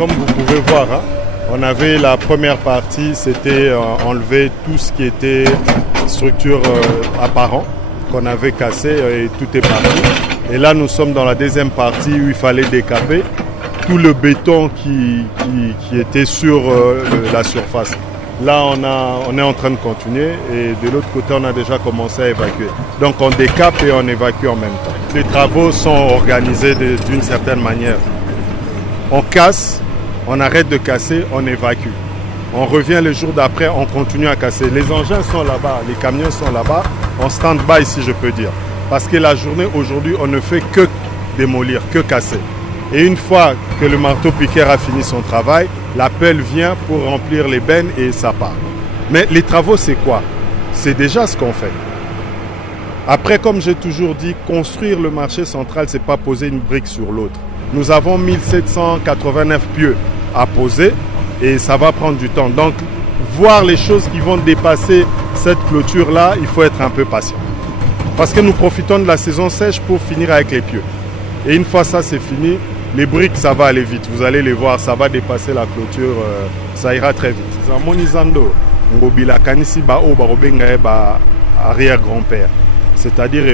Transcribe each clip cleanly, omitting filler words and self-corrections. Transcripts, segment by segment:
Comme vous pouvez voir, hein, on avait la première partie, c'était enlever tout ce qui était structure apparent qu'on avait cassé et tout est parti. Et là, nous sommes dans la deuxième partie où il fallait décaper tout le béton qui était sur la surface. Là, on est en train de continuer et de l'autre côté, on a déjà commencé à évacuer. Donc, on décape et on évacue en même temps. Les travaux sont organisés d'une certaine manière. On casse, on arrête de casser, on évacue. On revient le jour d'après, on continue à casser. Les engins sont là-bas, les camions sont là-bas, en stand-by si je peux dire. Parce que la journée aujourd'hui, on ne fait que démolir, que casser. Et une fois que le marteau-piqueur a fini son travail, la pelle vient pour remplir les bennes et ça part. Mais les travaux, c'est quoi? C'est déjà ce qu'on fait. Après, comme j'ai toujours dit, construire le marché central, ce n'est pas poser une brique sur l'autre. Nous avons 1789 pieux à poser et ça va prendre du temps. Donc, voir les choses qui vont dépasser cette clôture-là, il faut être un peu patient. Parce que nous profitons de la saison sèche pour finir avec les pieux. Et une fois ça, c'est fini, les briques, ça va aller vite. Vous allez les voir, ça va dépasser la clôture, ça ira très vite. Arrière-grand-père. C'est-à-dire,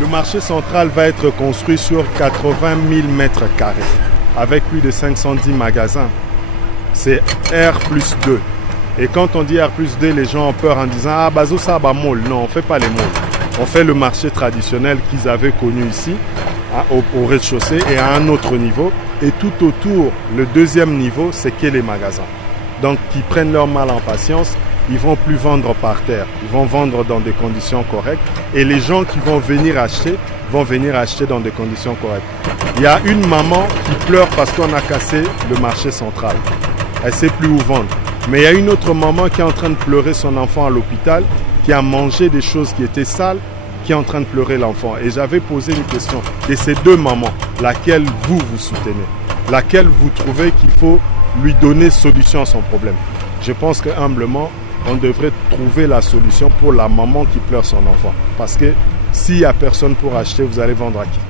le marché central va être construit sur 80 000 mètres carrés, avec plus de 510 magasins. C'est R+2. Et quand on dit R+2, les gens ont peur en disant « Ah, bazo ça, bah mall ». Non, on ne fait pas les malls. On fait le marché traditionnel qu'ils avaient connu ici, au rez-de-chaussée et à un autre niveau. Et tout autour, le deuxième niveau, c'est que les magasins. Donc, qui prennent leur mal en patience, ils ne vont plus vendre par terre. Ils vont vendre dans des conditions correctes. Et les gens qui vont venir acheter dans des conditions correctes. Il y a une maman qui pleure parce qu'on a cassé le marché central. Elle ne sait plus où vendre. Mais il y a une autre maman qui est en train de pleurer son enfant à l'hôpital, qui a mangé des choses qui étaient sales, qui est en train de pleurer l'enfant. Et j'avais posé une question. De ces deux mamans, laquelle vous soutenez? Laquelle vous trouvez qu'il faut lui donner solution à son problème? Je pense que humblement, on devrait trouver la solution pour la maman qui pleure son enfant. Parce que s'il n'y a personne pour acheter, vous allez vendre à qui?